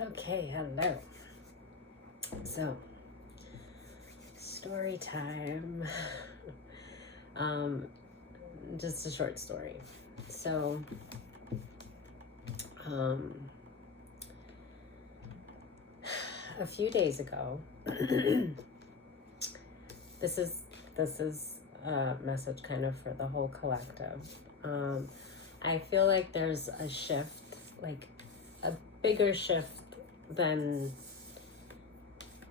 Okay, hello. So, story time. um, just a short story. So, um, a few days ago, this is a message kind of for the whole collective. Um, I feel like there's a shift, like a bigger shift than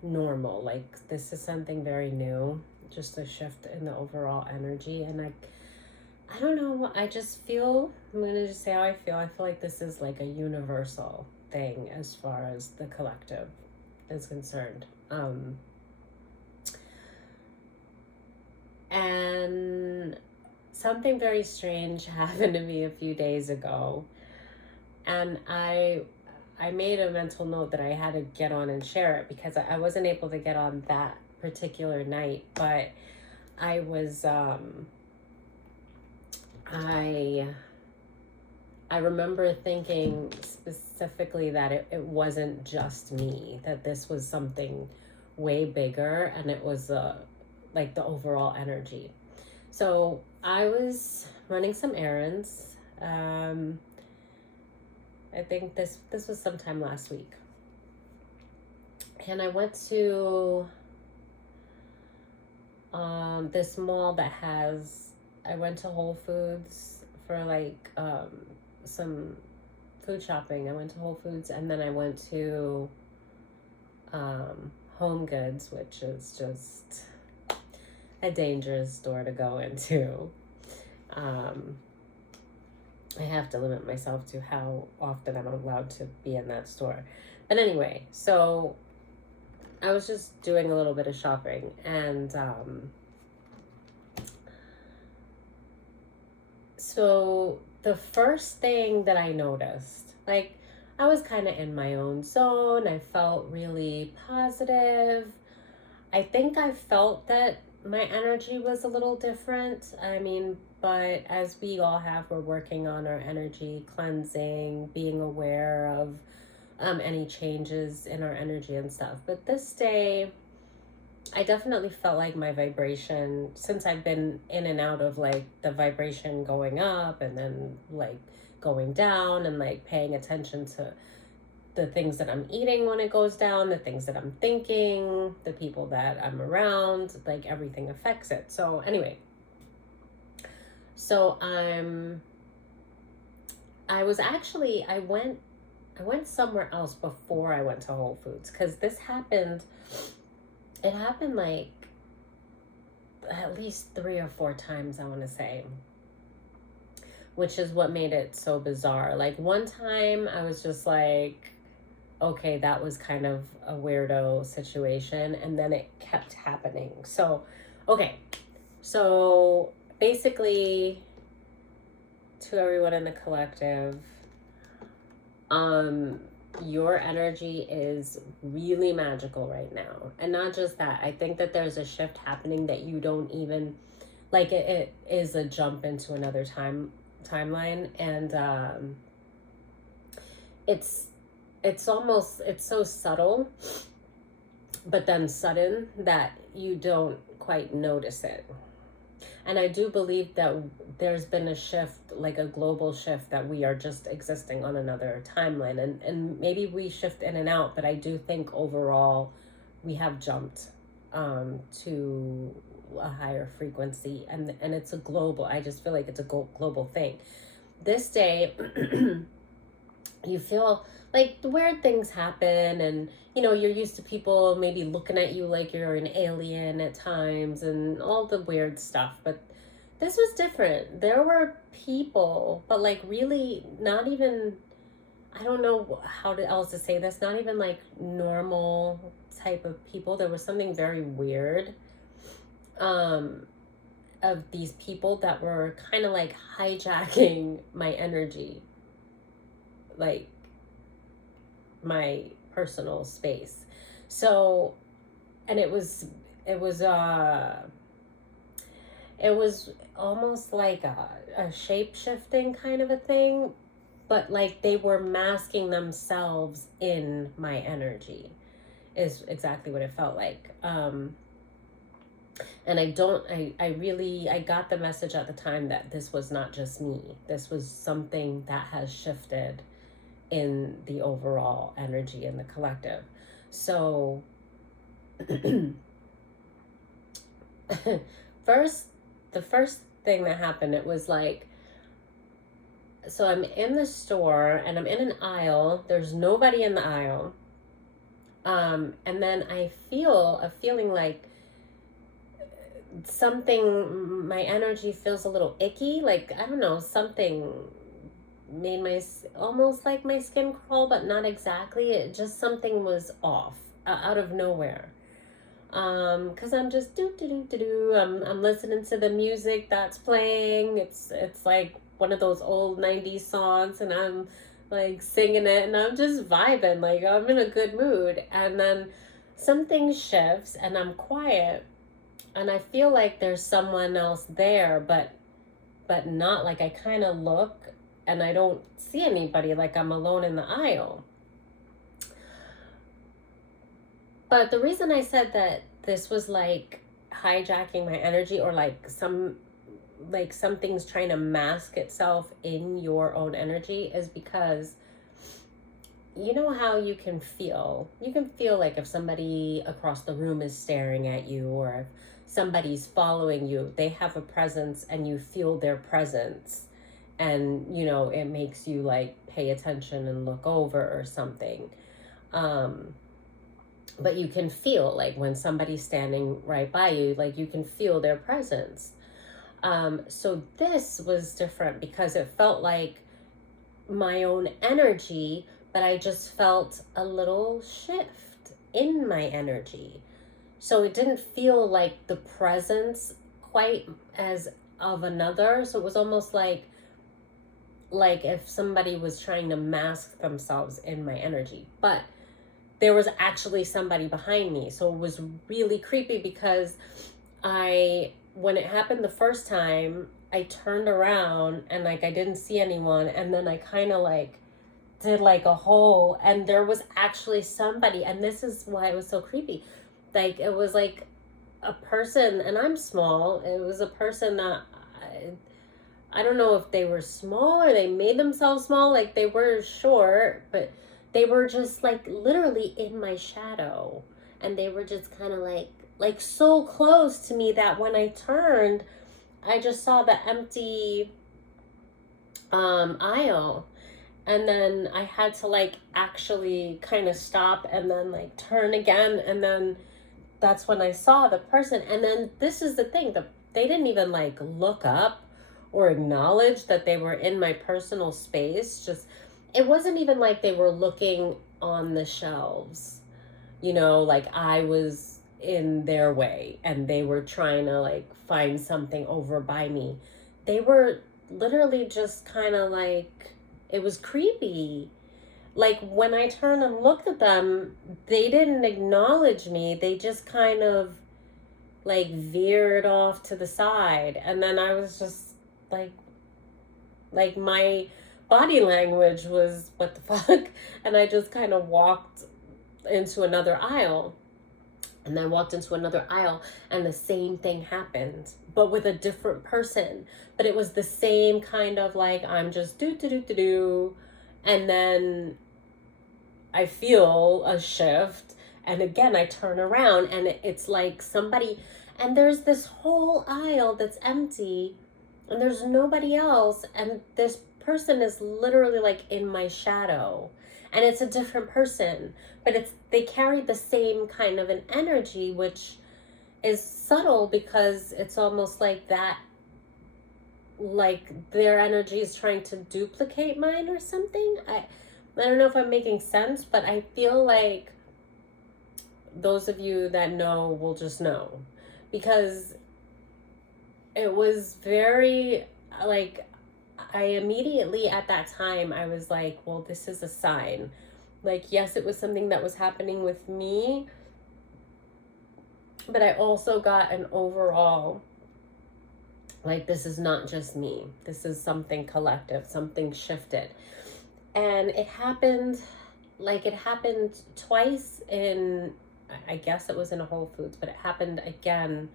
normal. Like this is something very new, just a shift in the overall energy. And I don't know, I just feel, I'm going to just say how I feel. I feel like this is like a universal thing as far as the collective is concerned. And something very strange happened to me a few days ago. And I made a mental note that I had to get on and share it because I wasn't able to get on that particular night, but I was I remember thinking specifically that it wasn't just me, that this was something way bigger, and it was like the overall energy. So I was running some errands. I think this was sometime last week, and I went to this mall that has. I went to Whole Foods for like some food shopping. I went to Whole Foods, and then I went to Home Goods, which is just a dangerous store to go into. I have to limit myself to how often I'm allowed to be in that store. But anyway, so I was just doing a little bit of shopping, and so the first thing that I noticed, like, I was kind of in my own zone. I felt really positive. I think I felt that my energy was a little different. I mean, but as we all have, we're working on our energy cleansing, being aware of any changes in our energy and stuff. But this day, I definitely felt like my vibration, since I've been in and out of like the vibration going up and then like going down, and like paying attention to the things that I'm eating when it goes down, the things that I'm thinking, the people that I'm around, like everything affects it. So anyway, so I was actually, I went somewhere else before I went to Whole Foods, because it happened like at least 3 or 4 times, I want to say, which is what made it so bizarre. Like one time I was just like, okay, that was kind of a weirdo situation, and then it kept happening. So, okay, so basically, to everyone in the collective, your energy is really magical right now. And not just that, I think that there's a shift happening that you don't even like. It is a jump into another timeline, and it's it's so subtle, but then sudden that you don't quite notice it. And I do believe that there's been a shift, like a global shift, that we are just existing on another timeline. And maybe we shift in and out, but I do think overall we have jumped to a higher frequency. And it's a global, I just feel like it's a global thing. This day, you feel like the weird things happen, and you're used to people maybe looking at you like you're an alien at times and all the weird stuff, but this was different. There were people, but like really not even, I don't know how else to say this, not even like normal type of people. There was something very weird of these people that were kind of like hijacking my energy, like my personal space. So, and it was it was almost like a shape shifting kind of a thing. but like they were masking themselves in my energy, is exactly what it felt like. And I got the message at the time that this was not just me. This was something that has shifted in the overall energy in the collective. So, the first thing that happened, it was like, so I'm in the store and I'm in an aisle. There's nobody in the aisle. And then I feel a feeling like something, my energy feels a little icky. Like, I don't know, something made almost like my skin crawl, but not exactly. It just, something was off out of nowhere. Cause I'm just I'm listening to the music that's playing. It's like one of those old 90s songs, and I'm like singing it, and I'm just vibing, like I'm in a good mood. And then something shifts and I'm quiet, and I feel like there's someone else there, but not. Like I kind of look and I don't see anybody, like I'm alone in the aisle. But the reason I said that this was like hijacking my energy, or like something's trying to mask itself in your own energy, is because you know how you can feel like if somebody across the room is staring at you, or if somebody's following you, they have a presence and you feel their presence, and it makes you like pay attention and look over or something. But you can feel like when somebody's standing right by you, like you can feel their presence. So this was different because it felt like my own energy, but I just felt a little shift in my energy. So it didn't feel like the presence quite as of another. So it was almost like if somebody was trying to mask themselves in my energy. But there was actually somebody behind me. So it was really creepy because when it happened the first time, I turned around and like I didn't see anyone, and then I kind of like did like a hole, and there was actually somebody. And this is why it was so creepy. Like it was like a person, and I'm small. It was a person that I don't know if they were small or they made themselves small. Like they were short, but they were just like literally in my shadow, and they were just kind of like so close to me that when I turned, I just saw the empty aisle. And then I had to like actually kind of stop and then like turn again. And then that's when I saw the person. And then this is the thing, they didn't even like look up or acknowledge that they were in my personal space. Just, it wasn't even like they were looking on the shelves, like I was in their way and they were trying to like find something over by me. They were literally just kind of like, it was creepy. Like when I turned and looked at them, they didn't acknowledge me. They just kind of like veered off to the side. And then I was just like my body language was, what the fuck? And I just kind of walked into another aisle. And then walked into another aisle, and the same thing happened, but with a different person. But it was the same kind of like, I'm just do. And then I feel a shift. And again, I turn around and it's like somebody, and there's this whole aisle that's empty and there's nobody else. And this person is literally like in my shadow. And it's a different person, but they carry the same kind of an energy, which is subtle because it's almost like that, like their energy is trying to duplicate mine or something. I don't know if I'm making sense, but I feel like those of you that know will just know, because it was very like, I immediately at that time, I was like, well, this is a sign. Like, yes, it was something that was happening with me, but I also got an overall, like, this is not just me. This is something collective, something shifted. And it happened twice in, I guess it was in a Whole Foods, but it happened again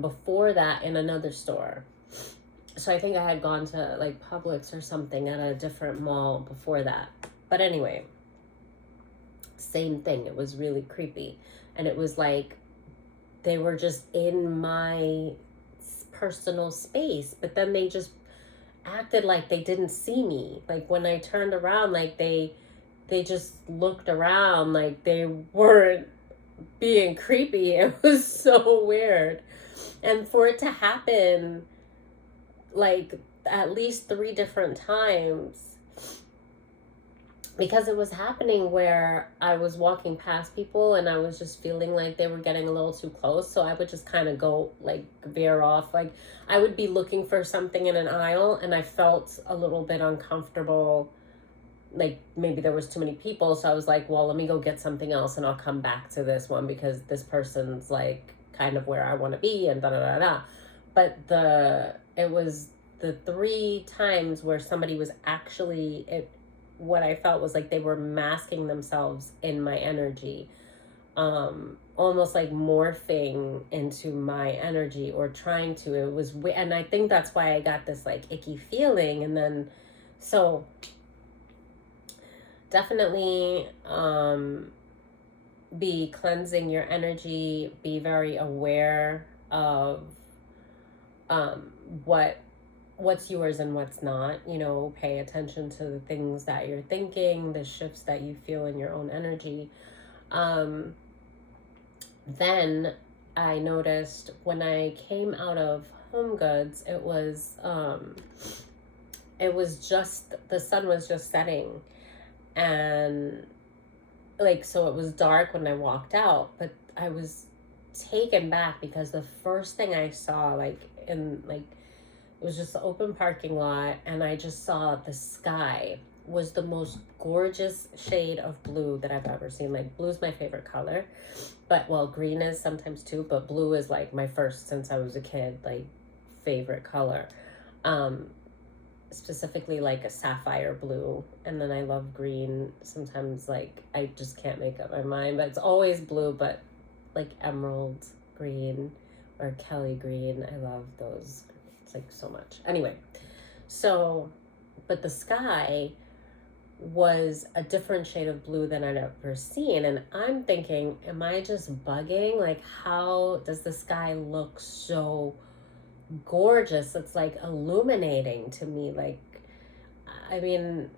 before that in another store. So I think I had gone to like Publix or something at a different mall before that. But anyway, same thing. It was really creepy. And it was like they were just in my personal space, but then they just acted like they didn't see me. Like when I turned around, like they just looked around like they weren't being creepy. It was so weird. And for it to happen like at least 3 different times, because it was happening where I was walking past people and I was just feeling like they were getting a little too close. So I would just kind of go like veer off. Like I would be looking for something in an aisle and I felt a little bit uncomfortable. Like maybe there was too many people. So I was like, well, let me go get something else and I'll come back to this one because this person's like kind of where I want to be and da da da da. But it was the 3 times where somebody was actually, what I felt was like they were masking themselves in my energy, almost like morphing into my energy or trying to. It was, and I think that's why I got this like icky feeling. And then, so definitely be cleansing your energy, be very aware of what's yours and what's not. Pay attention to the things that you're thinking, the shifts that you feel in your own energy. Then I noticed when I came out of Home Goods, it was just, the sun was just setting, and like, so it was dark when I walked out, but I was taken back because the first thing I saw, like it was just an open parking lot, and I just saw the sky was the most gorgeous shade of blue that I've ever seen. Like blue's my favorite color, but well, green is sometimes too, but blue is like my first, since I was a kid, like favorite color. Specifically like a sapphire blue, and then I love green. Sometimes like I just can't make up my mind, but it's always blue, but like emerald green or Kelly green. I love those. It's like so much. Anyway, so, but the sky was a different shade of blue than I'd ever seen. And I'm thinking, am I just bugging? Like, how does the sky look so gorgeous? It's like illuminating to me. Like, I mean,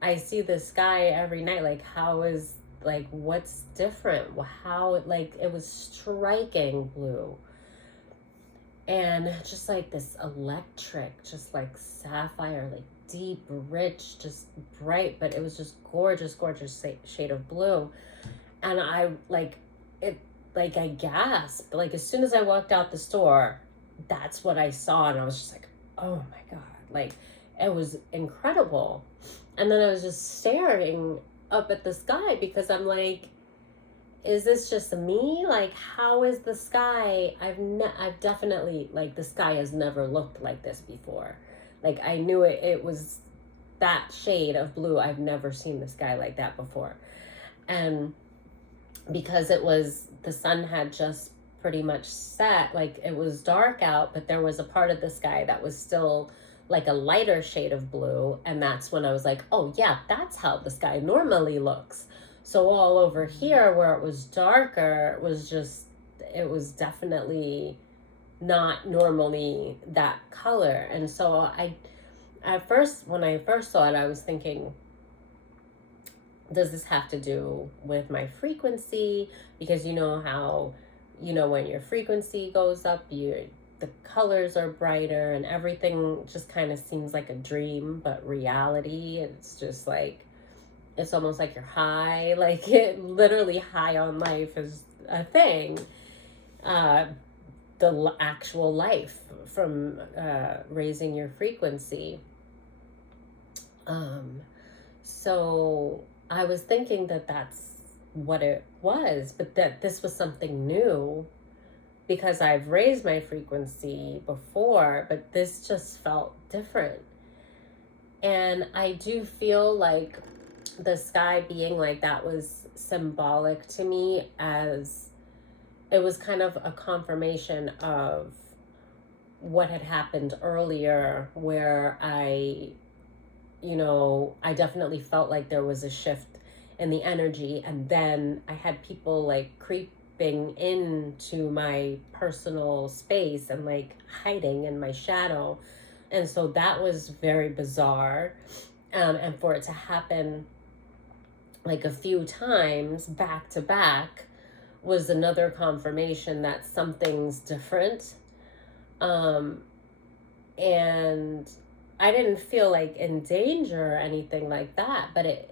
I see the sky every night. Like, how is, like, what's different? How, like, it was striking blue. And just like this electric, just like sapphire, like deep, rich, just bright, but it was just gorgeous, gorgeous shade of blue. And I like it, like I gasped. Like as soon as I walked out the store, that's what I saw. And I was just like, oh my God, like it was incredible. And then I was just staring up at the sky because I'm like, is this just me? Like, how is the sky? I've definitely, like, the sky has never looked like this before. Like, I knew it was that shade of blue. I've never seen the sky like that before. And because the sun had just pretty much set, like, it was dark out, but there was a part of the sky that was still like a lighter shade of blue. And that's when I was like, oh yeah, that's how the sky normally looks. So all over here where it was darker, it was definitely not normally that color. And so when I first saw it, I was thinking, does this have to do with my frequency? Because you know how, when your frequency goes up, the colors are brighter and everything just kind of seems like a dream, but reality, it's just like, it's almost like you're high, like it literally high on life is a thing. The actual life from raising your frequency. So I was thinking that that's what it was, but that this was something new because I've raised my frequency before, but this just felt different. And I do feel like the sky being like that was symbolic to me, as it was kind of a confirmation of what had happened earlier, where I definitely felt like there was a shift in the energy. And then I had people like creeping into my personal space and like hiding in my shadow. And so that was very bizarre. And for it to happen like a few times back to back was another confirmation that something's different. And I didn't feel like in danger or anything like that, but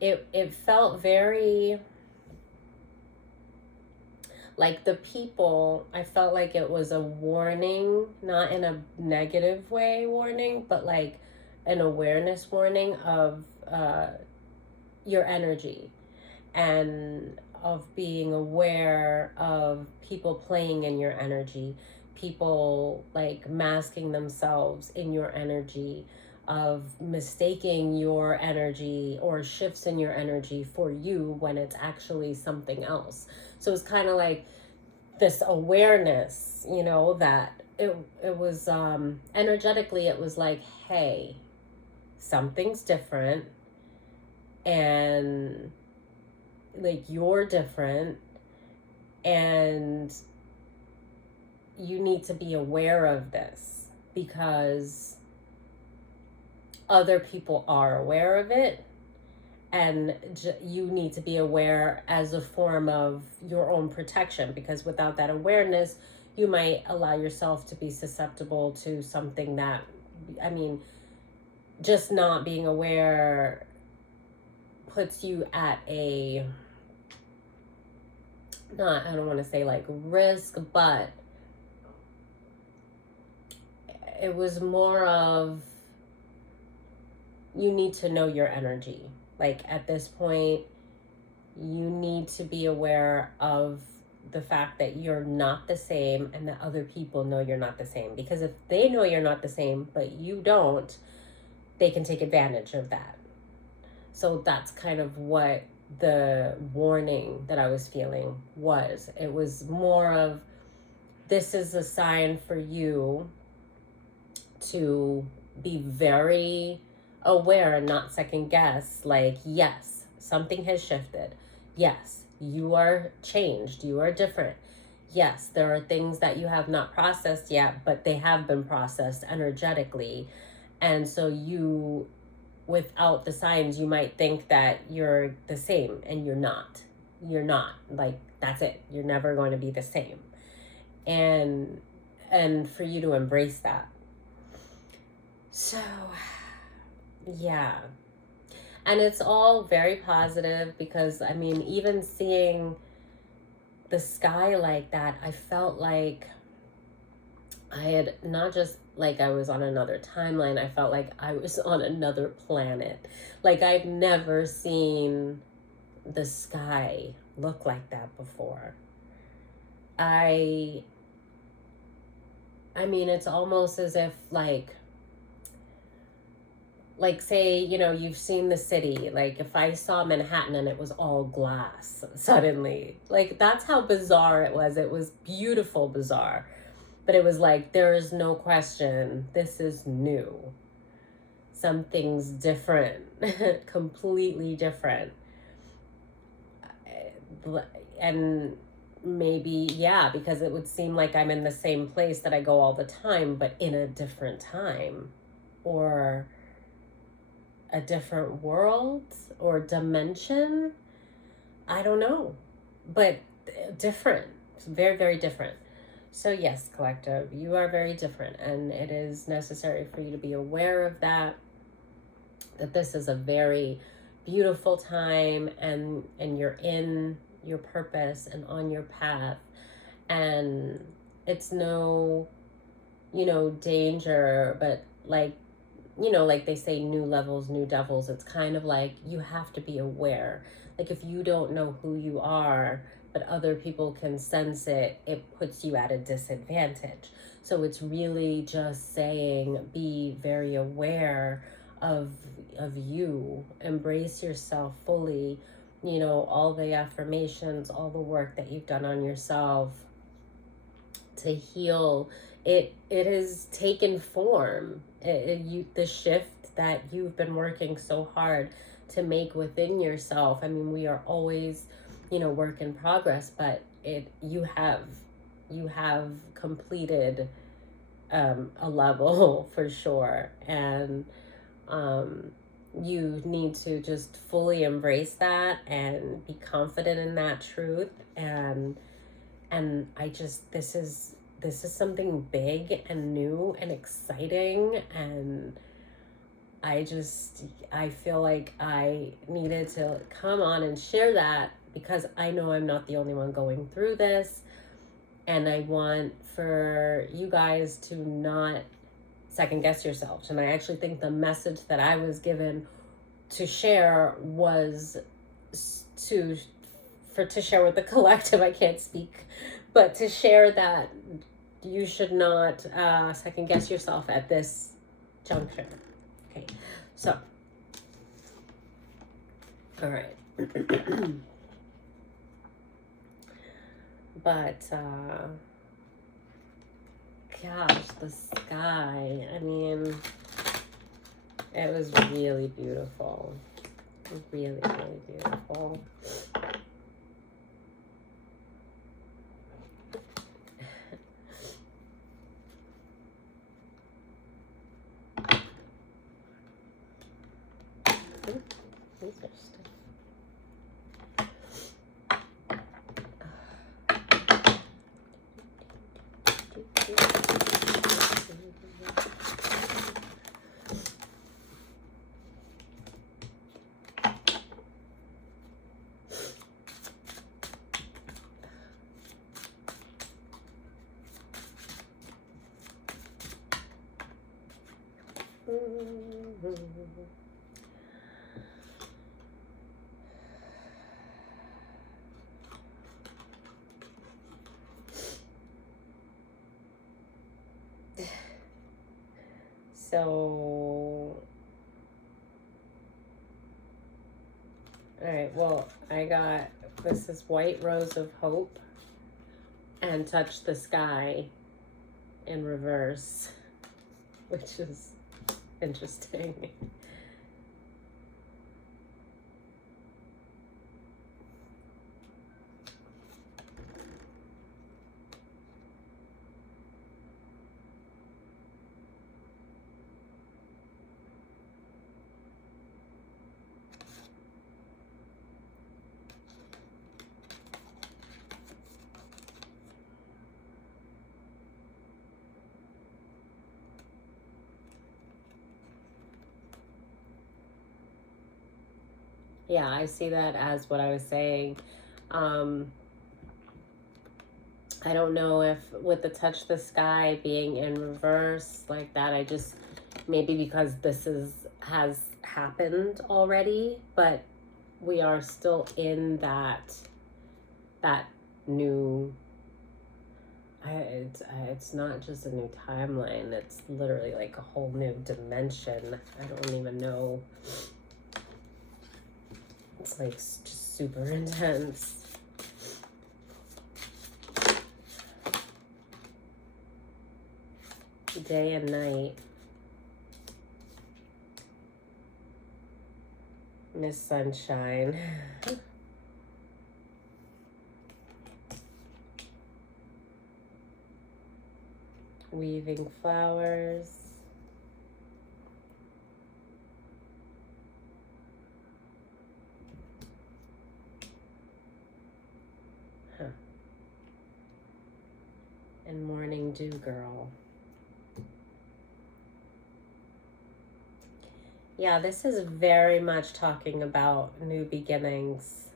it felt very like the people, I felt like it was a warning, not in a negative way warning, but like an awareness warning of your energy, and of being aware of people playing in your energy, people like masking themselves in your energy, of mistaking your energy or shifts in your energy for you when it's actually something else. So it's kind of like this awareness, that it was energetically, it was like, hey, something's different, and like you're different, and you need to be aware of this, because other people are aware of it, and you need to be aware as a form of your own protection, because without that awareness you might allow yourself to be susceptible to something that, just not being aware puts you at a, not, I don't want to say like risk, but it was more of, you need to know your energy. Like at this point, you need to be aware of the fact that you're not the same, and that other people know you're not the same. Because if they know you're not the same, but you don't, they can take advantage of that. So that's kind of what the warning that I was feeling was. It was more of, this is a sign for you to be very aware and not second guess. Like, yes, something has shifted. Yes, you are changed. You are different. Yes, there are things that you have not processed yet, but they have been processed energetically. And so you, without the signs, you might think that you're the same, and you're not. You're not. Like, that's it. You're never going to be the same. And for you to embrace that. So, yeah. And it's all very positive, because even seeing the sky like that, I felt like I had not just like I was on another timeline, I felt like I was on another planet. Like I'd never seen the sky look like that before. I mean, it's almost as if like say, you've seen the city. Like if I saw Manhattan and it was all glass suddenly, like that's how bizarre it was. It was beautiful, bizarre. But it was like, there is no question, this is new. Something's different, completely different. And maybe, yeah, because it would seem like I'm in the same place that I go all the time, but in a different time, or a different world or dimension. I don't know, but different. It's very, very different. So yes, collective, you are very different, and it is necessary for you to be aware of that this is a very beautiful time, and you're in your purpose and on your path, and it's no, danger, but like, like they say, new levels, new devils. It's kind of like you have to be aware. Like if you don't know who you are, but other people can sense it, it puts you at a disadvantage. So it's really just saying, be very aware of you. Embrace yourself fully. You know, all the affirmations, all the work that you've done on yourself to heal. It has taken form. The shift that you've been working so hard to make within yourself. I mean, we are always, you know, work in progress, but you have completed a level for sure. And you need to just fully embrace that and be confident in that truth. And I just, this is something big and new and exciting, and I feel like I needed to come on and share that, because I know I'm not the only one going through this, and I want for you guys to not second guess yourselves. And I actually think the message that I was given to share was to share with the collective. I can't speak, but to share that you should not second guess yourself at this juncture. Okay, so, all right. But gosh, the sky, I mean, it was really beautiful. Really, really beautiful. These are still. So, all right, well, I got, this is White Rose of Hope and Touch the Sky in reverse, which is interesting. Yeah, I see that as what I was saying. I don't know if with the Touch the Sky being in reverse like that, I just, maybe because this has happened already, but we are still in that new, it's not just a new timeline, it's literally like a whole new dimension. I don't even know. It's like just super intense. Day and night. Miss Sunshine. Weaving flowers. And Morning Dew Girl. Yeah, this is very much talking about new beginnings.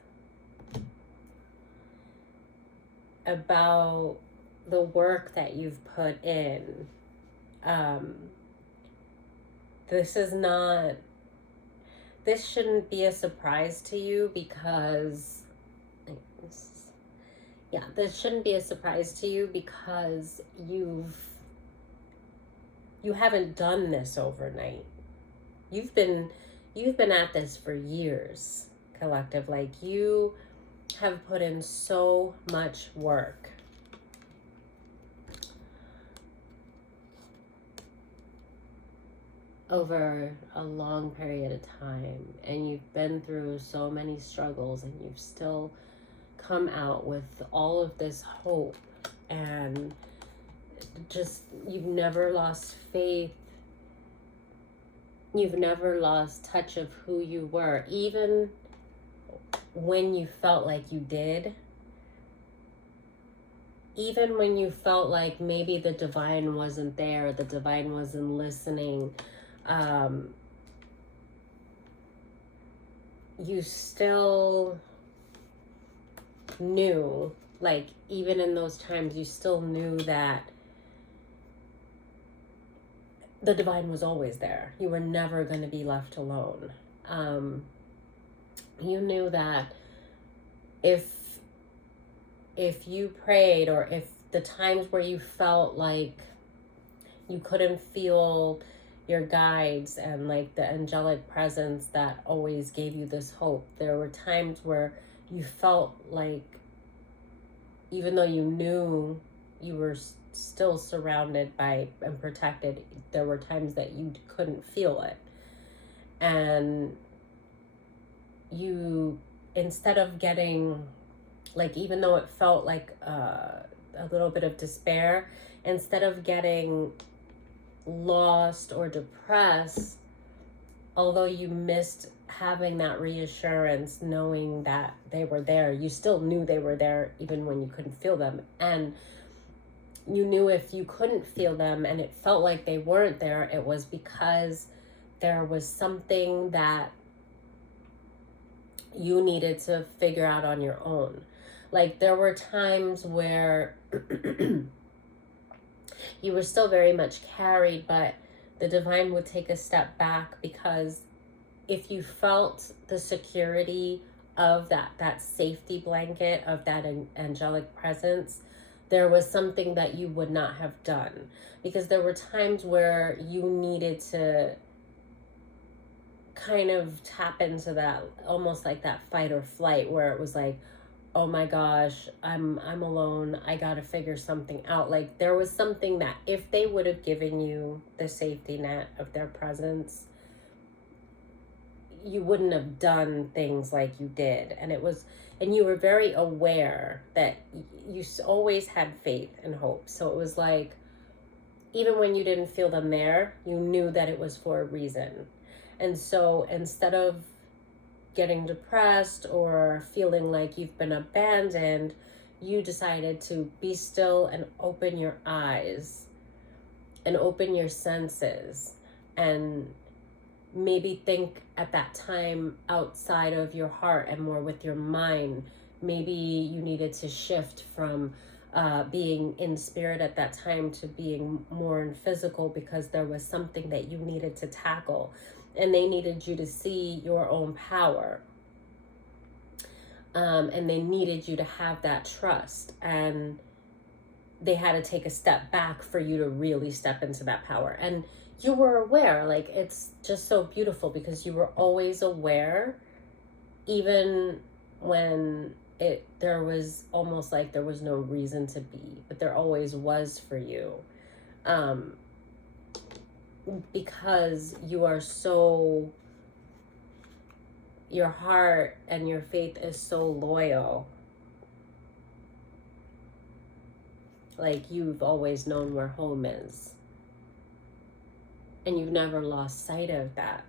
About the work that you've put in. This shouldn't be a surprise to you, because this shouldn't be a surprise to you, because you haven't done this overnight. You've been at this for years, collective. Like, you have put in so much work. Over a long period of time, and you've been through so many struggles, and you've still come out with all of this hope, and just, you've never lost faith. You've never lost touch of who you were, even when you felt like you did. Even when you felt like maybe the divine wasn't there, the divine wasn't listening, you still knew, like, even in those times, you still knew that the divine was always there. You were never going to be left alone. You knew that if you prayed, or if the times where you felt like you couldn't feel your guides and like the angelic presence that always gave you this hope, there were times where you felt like, even though you knew you were still surrounded by and protected, there were times that you couldn't feel it. And you, instead of getting, like, even though it felt like a little bit of despair, instead of getting lost or depressed, although you missed having that reassurance, knowing that they were there, you still knew they were there even when you couldn't feel them. And you knew if you couldn't feel them and it felt like they weren't there, it was because there was something that you needed to figure out on your own. Like, there were times where you were still very much carried, but the divine would take a step back, because if you felt the security of that safety blanket of that angelic presence, there was something that you would not have done, because there were times where you needed to kind of tap into that, almost like that fight or flight, where it was like, oh my gosh, I'm alone, I gotta figure something out. Like, there was something that if they would have given you the safety net of their presence, you wouldn't have done things like you did. And you were very aware that you always had faith and hope. So it was like, even when you didn't feel them there, you knew that it was for a reason. And so instead of getting depressed or feeling like you've been abandoned, you decided to be still and open your eyes and open your senses, and maybe think at that time outside of your heart and more with your mind. Maybe you needed to shift from being in spirit at that time to being more in physical, because there was something that you needed to tackle, and they needed you to see your own power. And they needed you to have that trust, and they had to take a step back for you to really step into that power. And you were aware. Like, it's just so beautiful, because you were always aware, even when there was almost like there was no reason to be, but there always was for you. Because you are so, your heart and your faith is so loyal. Like, you've always known where home is, and you've never lost sight of that.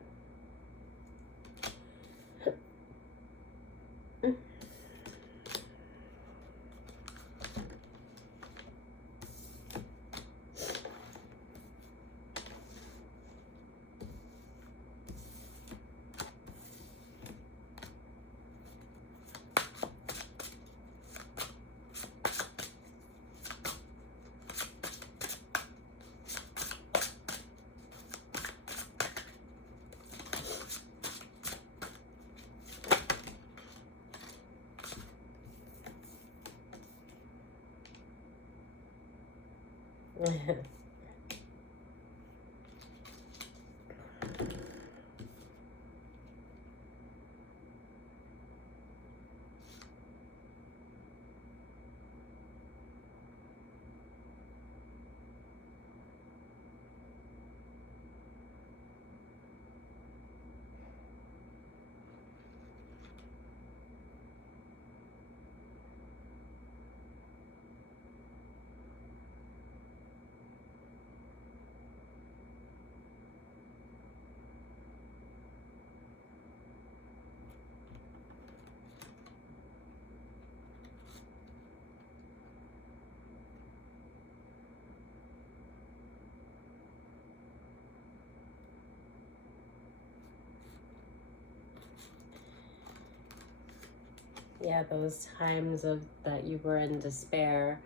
Yeah, those times of that you were in despair.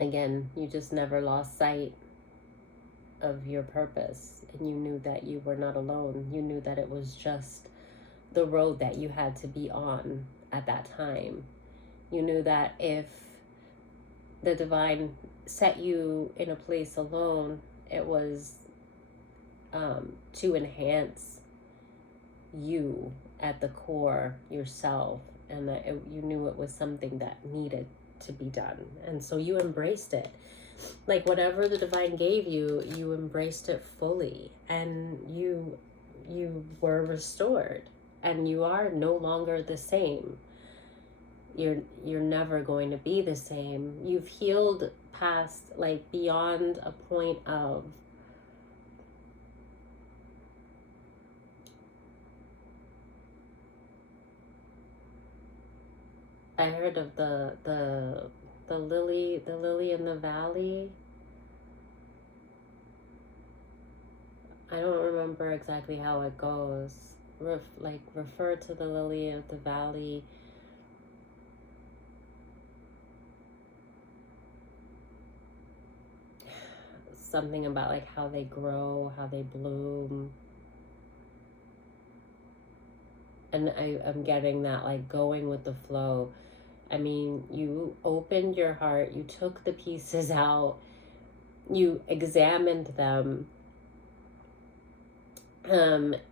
Again, you just never lost sight of your purpose, and you knew that you were not alone. You knew that it was just the road that you had to be on at that time. You knew that if the divine set you in a place alone, it was to enhance you at the core, yourself, and that you knew it was something that needed to be done. And so you embraced it. Like whatever the divine gave you, you embraced it fully, and you were restored, and you are no longer the same. You're never going to be the same. You've healed past, like beyond a point of I heard of the lily in the valley. I don't remember exactly how it goes. Refer to the lily of the valley. Something about like how they grow, how they bloom. And I'm getting that, like, going with the flow. I mean, you opened your heart, you took the pieces out, you examined them,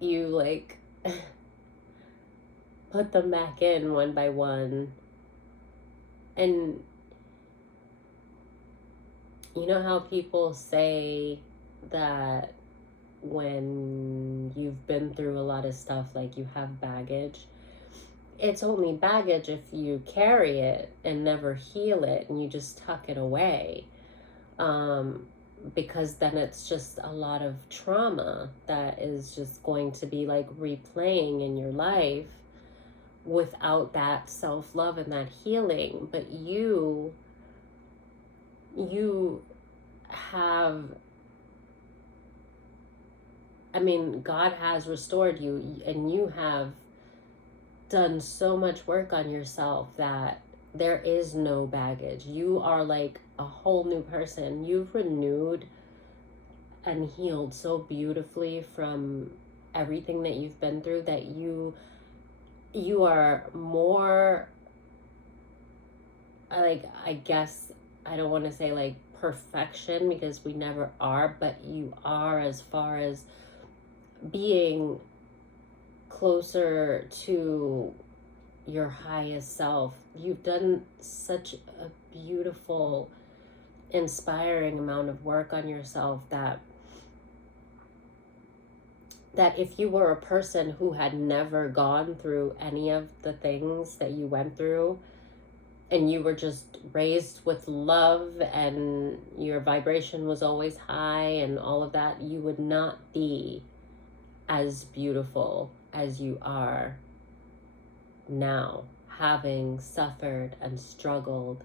you like put them back in one by one. And you know how people say that when you've been through a lot of stuff, like you have baggage? It's only baggage if you carry it and never heal it and you just tuck it away. Because then it's just a lot of trauma that is just going to be like replaying in your life without that self-love and that healing. But you have, I mean, God has restored you, and you have done so much work on yourself that there is no baggage. You are like a whole new person. You've renewed and healed so beautifully from everything that you've been through that you are more, like, I guess I don't want to say like perfection, because we never are, but you are, as far as being closer to your highest self. You've done such a beautiful, inspiring amount of work on yourself that if you were a person who had never gone through any of the things that you went through, and you were just raised with love and your vibration was always high and all of that, you would not be as beautiful as you are now, having suffered and struggled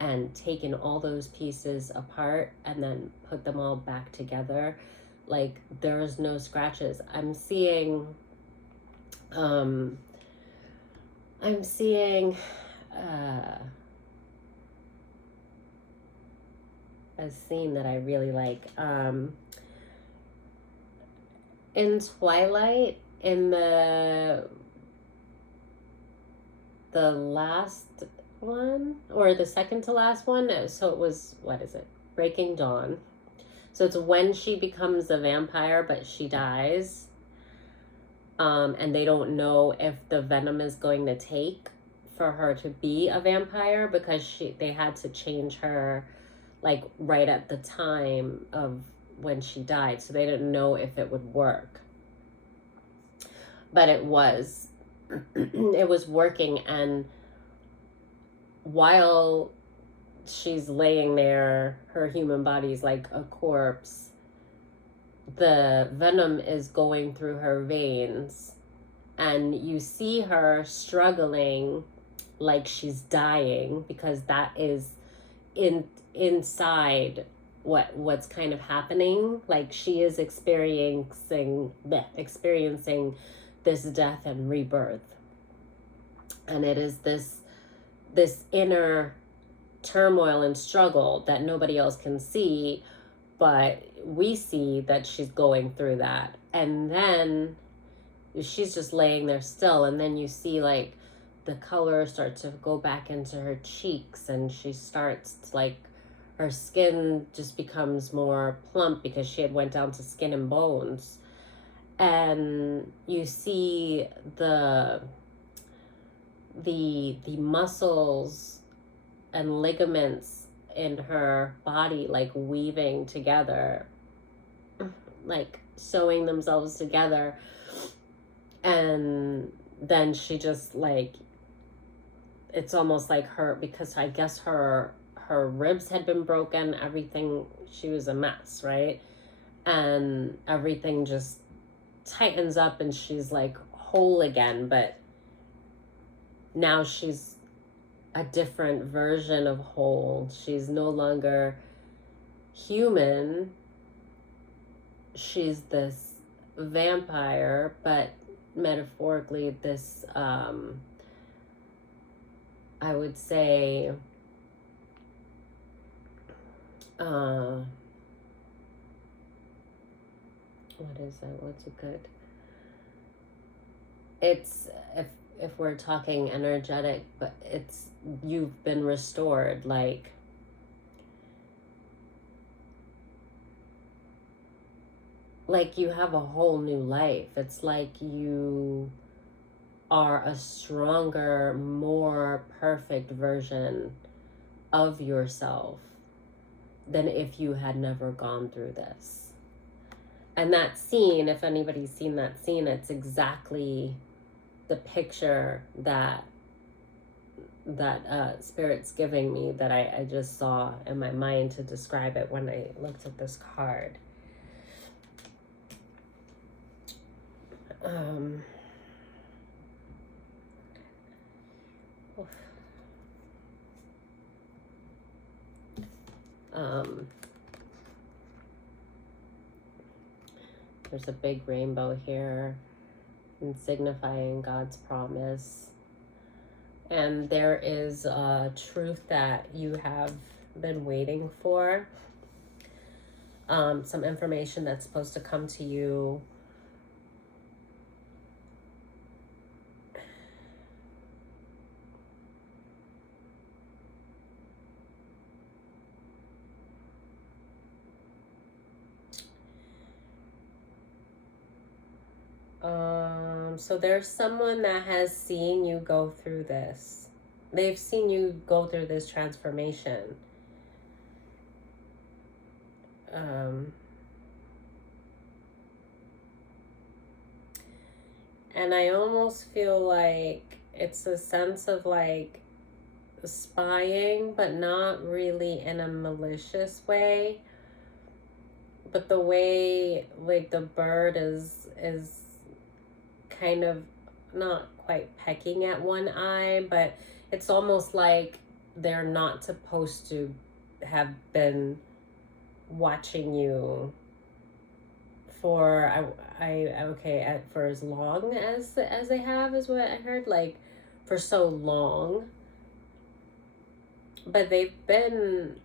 and taken all those pieces apart and then put them all back together. Like, there's no scratches. I'm seeing a scene that I really like. In Twilight, in the last one, or the second to last one, so it was, what is it? Breaking Dawn. So it's when she becomes a vampire, but she dies. And they don't know if the venom is going to take for her to be a vampire, because they had to change her like right at the time of when she died. So they didn't know if it would work. But it was working, and while she's laying there, her human body's like a corpse, the venom is going through her veins, and you see her struggling like she's dying, because that is inside what's kind of happening. Like, she is experiencing this death and rebirth. And it is this inner turmoil and struggle that nobody else can see, but we see that she's going through that. And then she's just laying there still, and then you see like the color start to go back into her cheeks, and she starts to, like, her skin just becomes more plump because she had went down to skin and bones. And you see the muscles and ligaments in her body like weaving together, like sewing themselves together. And then she just like, it's almost like her, because I guess her ribs had been broken, everything, she was a mess, right? And everything just tightens up and she's like whole again, but now she's a different version of whole. She's no longer human. She's this vampire, but metaphorically this I would say what is that? What's a good? It's, if we're talking energetic, but it's, you've been restored, like you have a whole new life. It's like you are a stronger, more perfect version of yourself than if you had never gone through this. And that scene, if anybody's seen that scene, it's exactly the picture that Spirit's giving me, that I just saw in my mind to describe it when I looked at this card. There's a big rainbow here, and signifying God's promise. And there is a truth that you have been waiting for. Some information that's supposed to come to you. So there's someone that has seen you go through this. They've seen you go through this transformation. And I almost feel like it's a sense of like spying, but not really in a malicious way. But the way like the bird is kind of not quite pecking at one eye, but it's almost like they're not supposed to have been watching you for for as long as they have, is what I heard, like for so long. But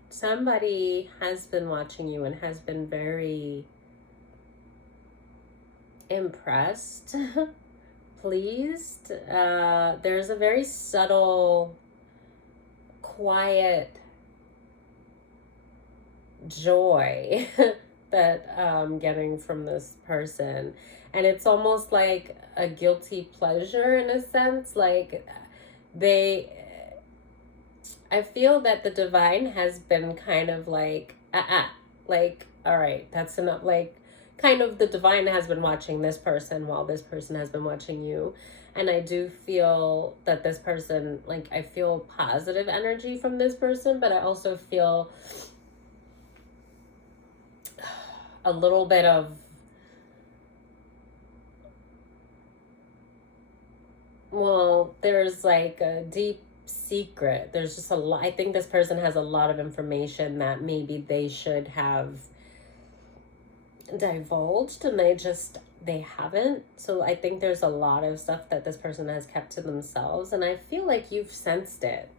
somebody has been watching you and has been very impressed, pleased. There's a very subtle, quiet joy that I'm getting from this person. And it's almost like a guilty pleasure in a sense. Like I feel that the divine has been kind of like, like, all right, that's enough. Like, kind of the divine has been watching this person while this person has been watching you. And I do feel that this person, like, I feel positive energy from this person, but I also feel a little bit of, well, there's like a deep secret. There's just a lot. I think this person has a lot of information that maybe they should have divulged, and they haven't. So I think there's a lot of stuff that this person has kept to themselves, and I feel like you've sensed it.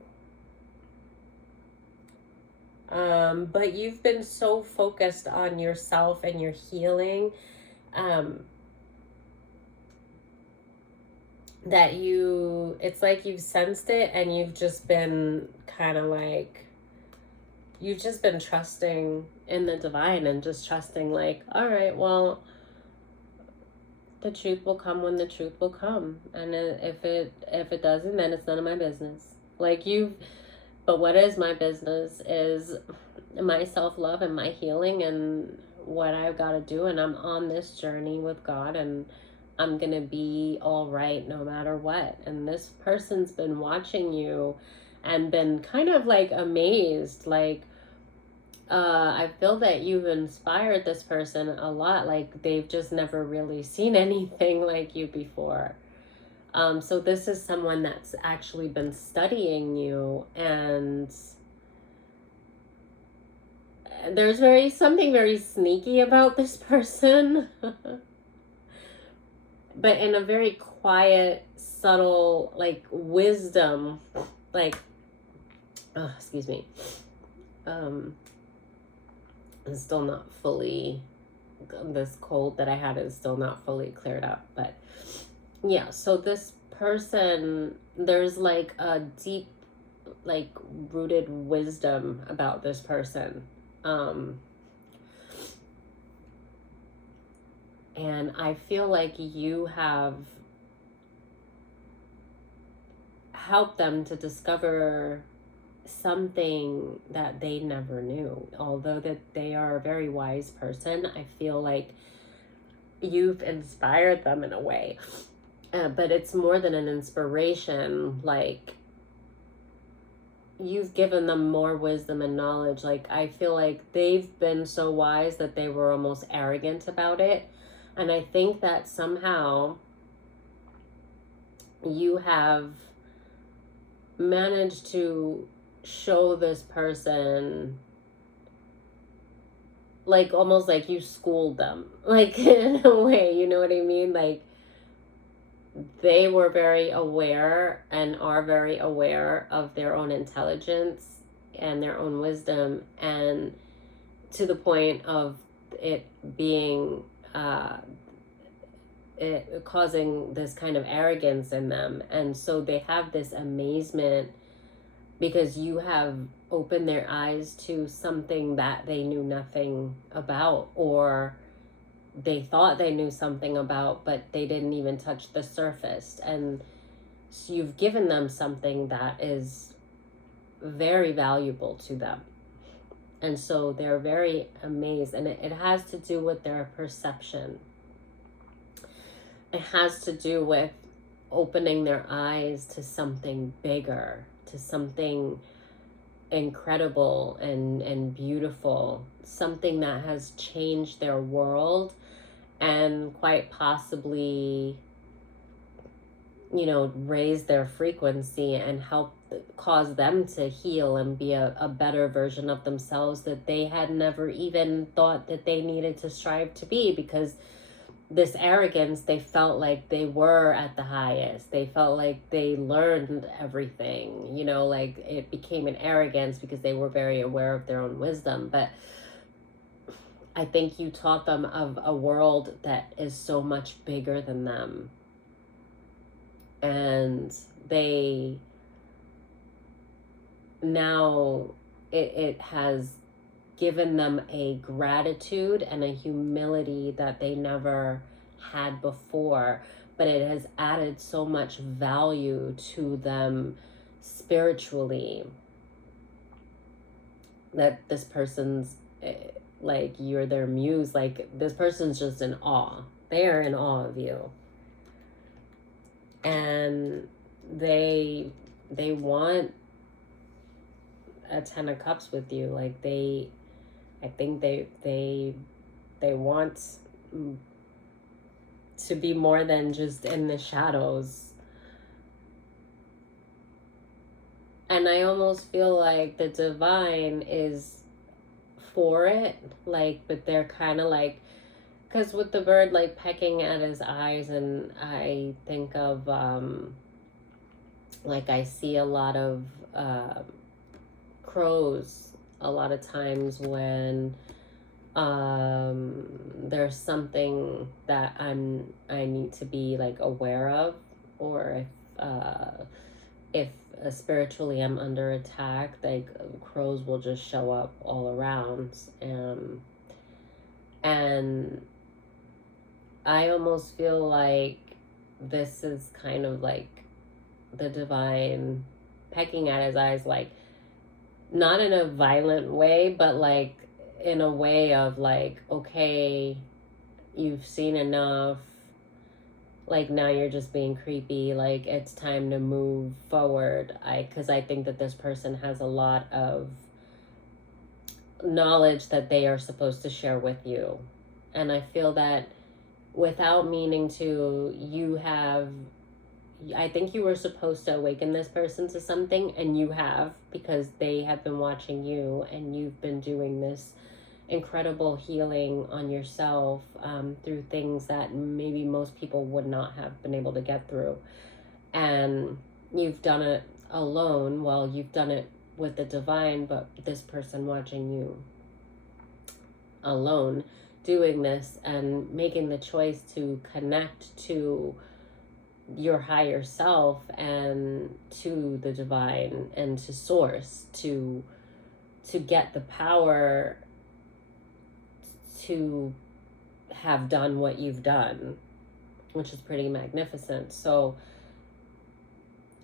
But you've been so focused on yourself and your healing, that it's like you've sensed it, and you've just been kind of like, you've just been trusting in the divine and just trusting like, all right, well, the truth will come when the truth will come, and if it doesn't, then it's none of my business. But what is my business is my self-love and my healing and what I've got to do, and I'm on this journey with God, and I'm gonna be all right no matter what. And this person's been watching you and been kind of like amazed, like, I feel that you've inspired this person a lot. Like they've just never really seen anything like you before. So this is someone that's actually been studying you, and there's something very sneaky about this person, but in a very quiet, subtle, like wisdom, like, excuse me. It's still not fully, this cold that I had is still not fully cleared up, but yeah, so this person, there's like a deep, like rooted wisdom about this person. And I feel like you have helped them to discover something that they never knew. Although that they are a very wise person, I feel like you've inspired them in a way. But it's more than an inspiration. Like, you've given them more wisdom and knowledge. Like, I feel like they've been so wise that they were almost arrogant about it. And I think that somehow you have managed to show this person, like, almost like you schooled them, like, in a way, you know what I mean? Like, they were very aware and are very aware of their own intelligence and their own wisdom, and to the point of it being it causing this kind of arrogance in them. And so they have this amazement because you have opened their eyes to something that they knew nothing about, or they thought they knew something about, but they didn't even touch the surface. And so you've given them something that is very valuable to them. And so they're very amazed. And it has to do with their perception. It has to do with opening their eyes to something bigger, to something incredible and beautiful, something that has changed their world and quite possibly, raise their frequency and help cause them to heal and be a better version of themselves that they had never even thought that they needed to strive to be. Because this arrogance, they felt like they were at the highest. They felt like they learned everything, like it became an arrogance because they were very aware of their own wisdom. But I think you taught them of a world that is so much bigger than them. And they now, it has given them a gratitude and a humility that they never had before, but it has added so much value to them spiritually that this person's like, you're their muse. Like, this person's just in awe. They are in awe of you, and they want a 10 of cups with you. Like, I think they want to be more than just in the shadows. And I almost feel like the divine is for it, like, but they're kind of like, because with the bird like pecking at his eyes, and I think of like I see a lot of crows a lot of times when there's something that I need to be like aware of, or if spiritually I'm under attack, like crows will just show up all around. And I almost feel like this is kind of like the divine pecking at his eyes, like not in a violent way, but like in a way of like, okay, you've seen enough, like now you're just being creepy, like it's time to move forward. Because I think that this person has a lot of knowledge that they are supposed to share with you, and I feel that without meaning to, I think you were supposed to awaken this person to something, and you have, because they have been watching you, and you've been doing this incredible healing on yourself through things that maybe most people would not have been able to get through. And you've done it alone. Well, you've done it with the divine, but this person watching you alone doing this and making the choice to connect to your higher self and to the divine and to source, to get the power to have done what you've done, which is pretty magnificent. So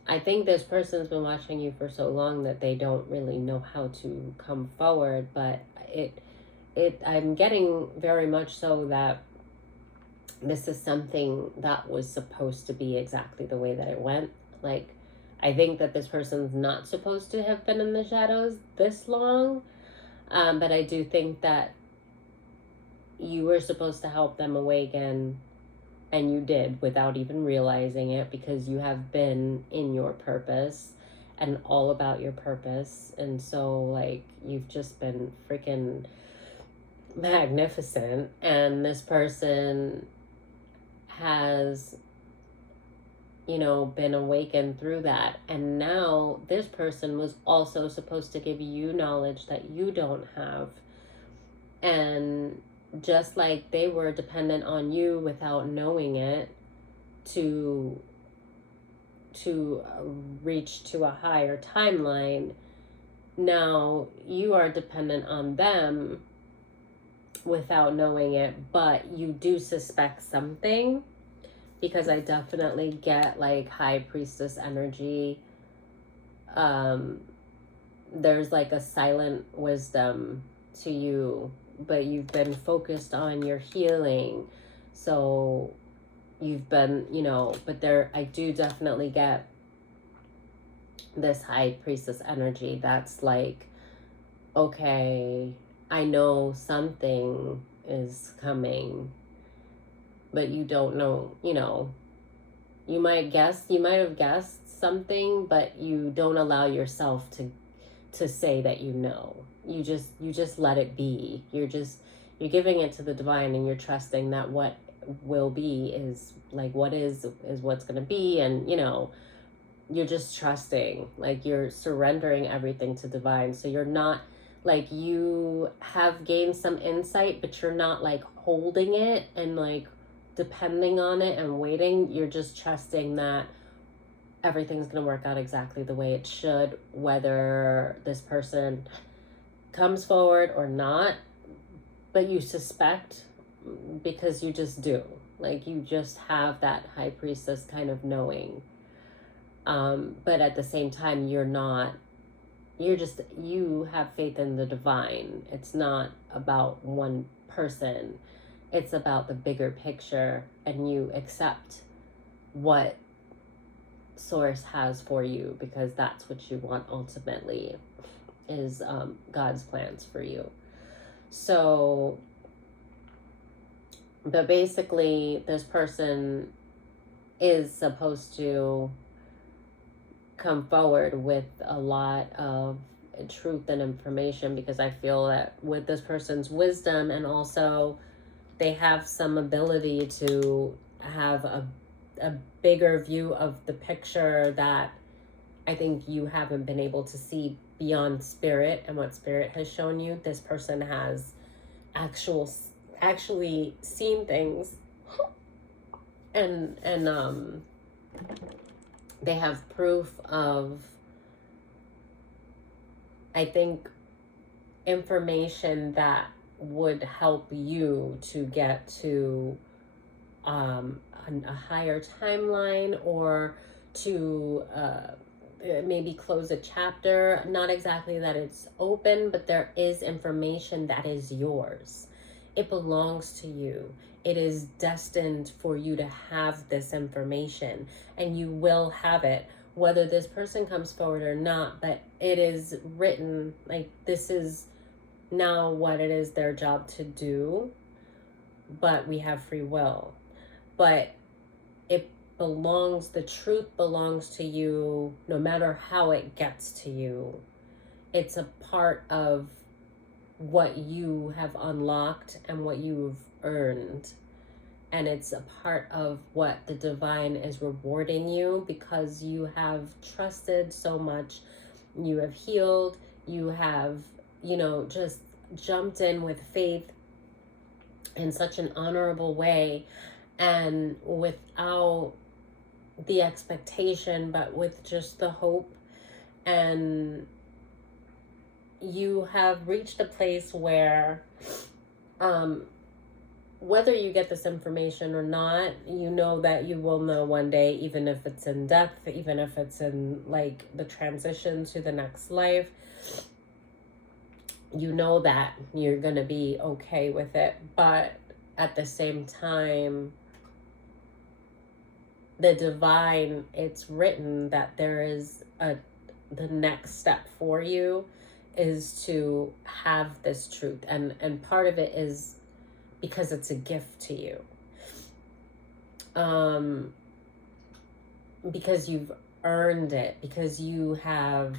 I think this person's been watching you for so long that they don't really know how to come forward, but I'm getting very much so that this is something that was supposed to be exactly the way that it went. Like, I think that this person's not supposed to have been in the shadows this long, but I do think that you were supposed to help them awaken, and you did without even realizing it, because you have been in your purpose and all about your purpose. And so, like, you've just been freaking magnificent, and this person has, you know, been awakened through that. And now this person was also supposed to give you knowledge that you don't have. And just like they were dependent on you without knowing it to reach to a higher timeline, now you are dependent on them without knowing it, but you do suspect something, because I definitely get like high priestess energy. There's like a silent wisdom to you, but you've been focused on your healing. So you've been, you know, but I do definitely get this high priestess energy that's like, okay, I know something is coming, but you don't know, you know, you might have guessed something, but you don't allow yourself to say that you know. You just let it be. You're giving it to the divine, and you're trusting that what will be is like what is what's going to be. And you know, you're just trusting, like you're surrendering everything to divine. So you're not like, you have gained some insight, but you're not like holding it and like depending on it and waiting. You're just trusting that everything's going to work out exactly the way it should, whether this person comes forward or not. But you suspect, because you just do. Like, you just have that high priestess kind of knowing. But at the same time, you have faith in the divine. It's not about one person. It's about the bigger picture, and you accept what source has for you, because that's what you want ultimately, is God's plans for you. So, but basically this person is supposed to come forward with a lot of truth and information, because I feel that with this person's wisdom, and also they have some ability to have a bigger view of the picture that I think you haven't been able to see beyond spirit and what spirit has shown you. This person has actually seen things, and they have proof of, I think, information that would help you to get to a higher timeline, or to maybe close a chapter. Not exactly that it's open, but there is information that is yours. It belongs to you. It is destined for you to have this information, and you will have it, whether this person comes forward or not. But it is written, like, this is now what it is their job to do, but we have free will. But it belongs, the truth belongs to you no matter how it gets to you. It's a part of what you have unlocked and what you've earned. And it's a part of what the divine is rewarding you, because you have trusted so much. You have healed. You have, just jumped in with faith in such an honorable way, and without the expectation, but with just the hope. And you have reached a place where whether you get this information or not, you know that you will know one day, even if it's in death, even if it's in like the transition to the next life, you know that you're going to be okay with it. But at the same time, the divine, it's written that there is the next step for you is to have this truth. And part of it is because it's a gift to you. Because you've earned it, because you have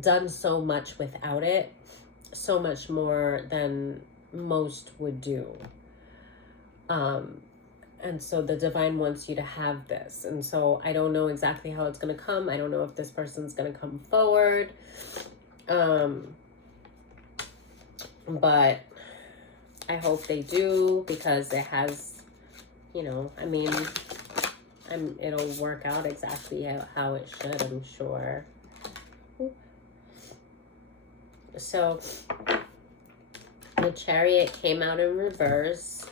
done so much without it, so much more than most would do. And so the divine wants you to have this. And so I don't know exactly how it's going to come. I don't know if this person's going to come forward. But I hope they do, because it has, it'll work out exactly how it should, I'm sure. So the Chariot came out in reverse.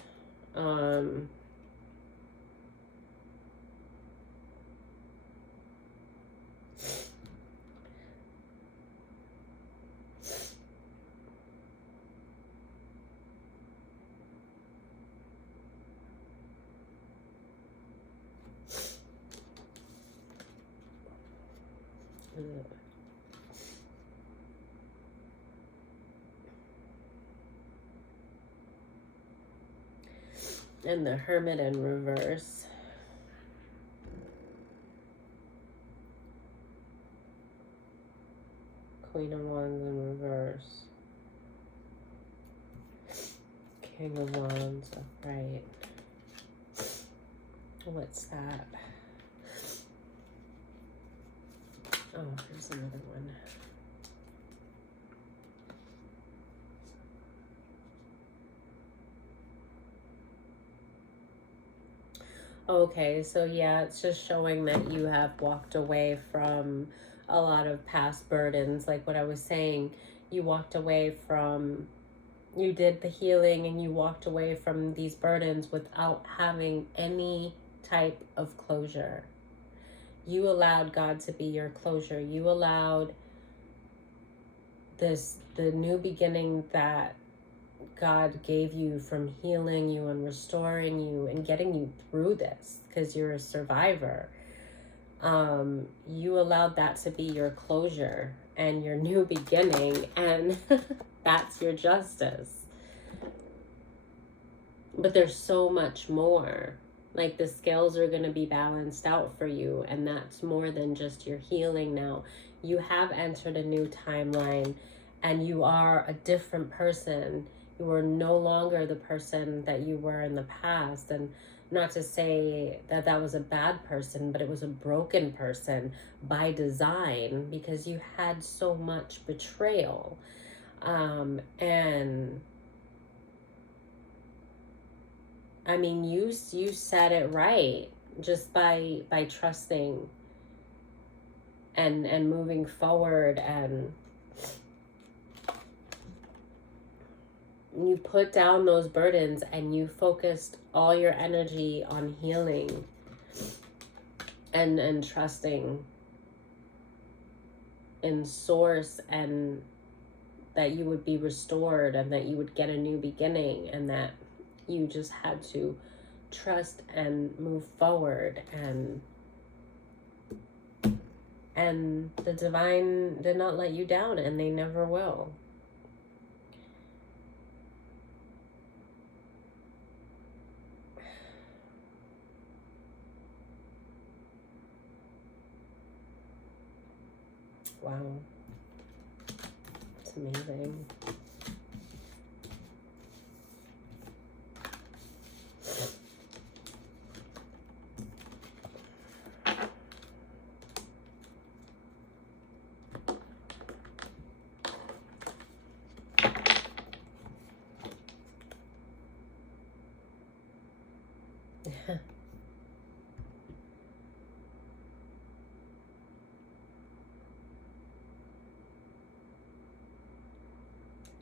And the Hermit in reverse. Queen of Wands in reverse. King of Wands upright. What's that? Oh, here's another one. Okay, so yeah, it's just showing that you have walked away from a lot of past burdens. Like what I was saying, you walked away from, you did the healing and you walked away from these burdens without having any type of closure. You allowed God to be your closure. You allowed the new beginning that God gave you from healing you and restoring you and getting you through this, because you're a survivor. You allowed that to be your closure and your new beginning, and that's your justice. But there's so much more. Like the scales are going to be balanced out for you, and that's more than just your healing now. You have entered a new timeline, and you are a different person. You are no longer the person that you were in the past. And not to say that that was a bad person, but it was a broken person by design, because you had so much betrayal. And I mean, you said it right, just by trusting and moving forward, and you put down those burdens and you focused all your energy on healing and trusting in source, and that you would be restored, and that you would get a new beginning, and that you just had to trust and move forward, and the divine did not let you down, and they never will. Wow. It's amazing.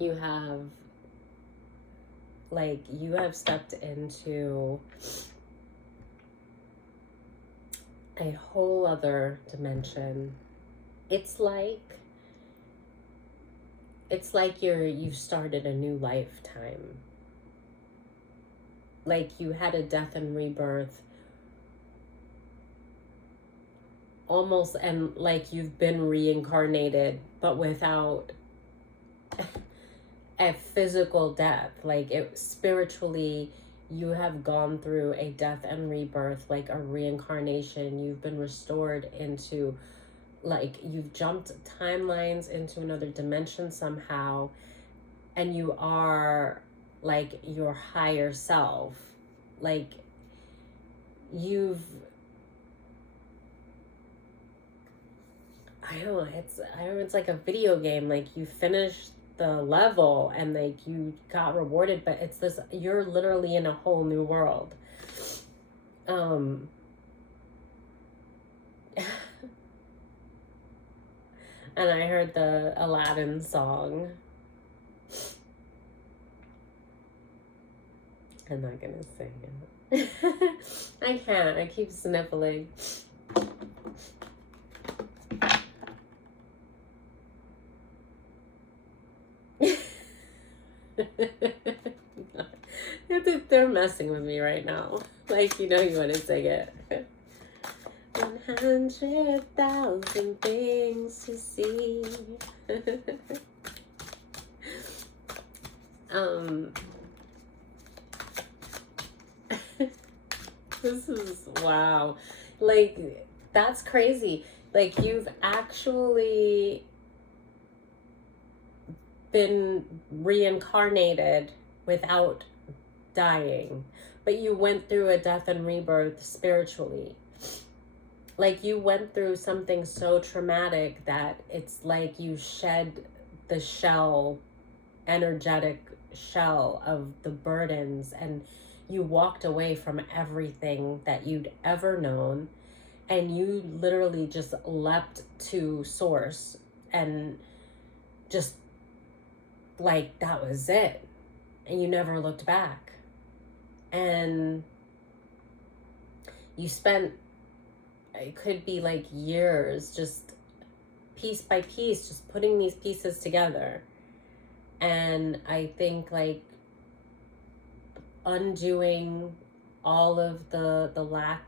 You have, like, you have stepped into a whole other dimension. It's like you've started a new lifetime. Like you had a death and rebirth almost, and like you've been reincarnated, but without a physical death. Like it spiritually, you have gone through a death and rebirth, like a reincarnation. You've been restored into, like, you've jumped timelines into another dimension somehow, and you are like your higher self. Like it's like a video game. Like you finished the level and like you got rewarded, but it's this, you're literally in a whole new world. And I heard the Aladdin song. I'm not gonna sing it. I can't. I keep sniffling. They're messing with me right now. Like, you know you want to sing it. 100,000 things to see. This is, wow. Like, that's crazy. Like, you've actually been reincarnated without dying, but you went through a death and rebirth spiritually. Like you went through something so traumatic that it's like you shed the shell, energetic shell of the burdens, and you walked away from everything that you'd ever known, and you literally just leapt to source, and just like that was it, and you never looked back. And you spent, it could be like years, just piece by piece, just putting these pieces together. And I think like undoing all of the lack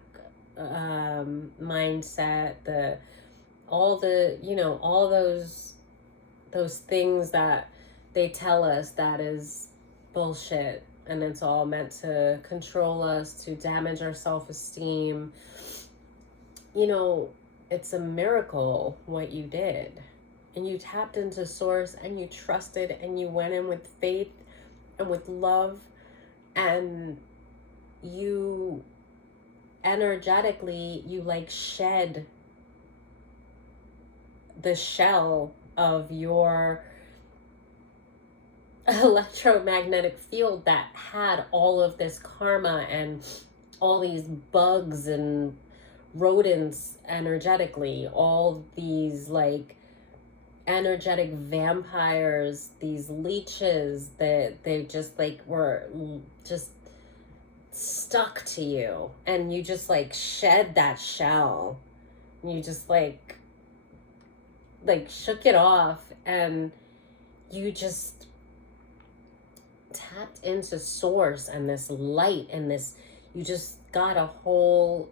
mindset, all those things that they tell us that is bullshit, and it's all meant to control us, to damage our self-esteem. You know, it's a miracle what you did. And you tapped into source, and you trusted, and you went in with faith and with love, and you energetically, you like shed the shell of your electromagnetic field that had all of this karma and all these bugs and rodents energetically, all these like energetic vampires, these leeches that they just like were just stuck to you, and you just like shed that shell. You just like shook it off, and you just tapped into source and this light and this, you just got a whole,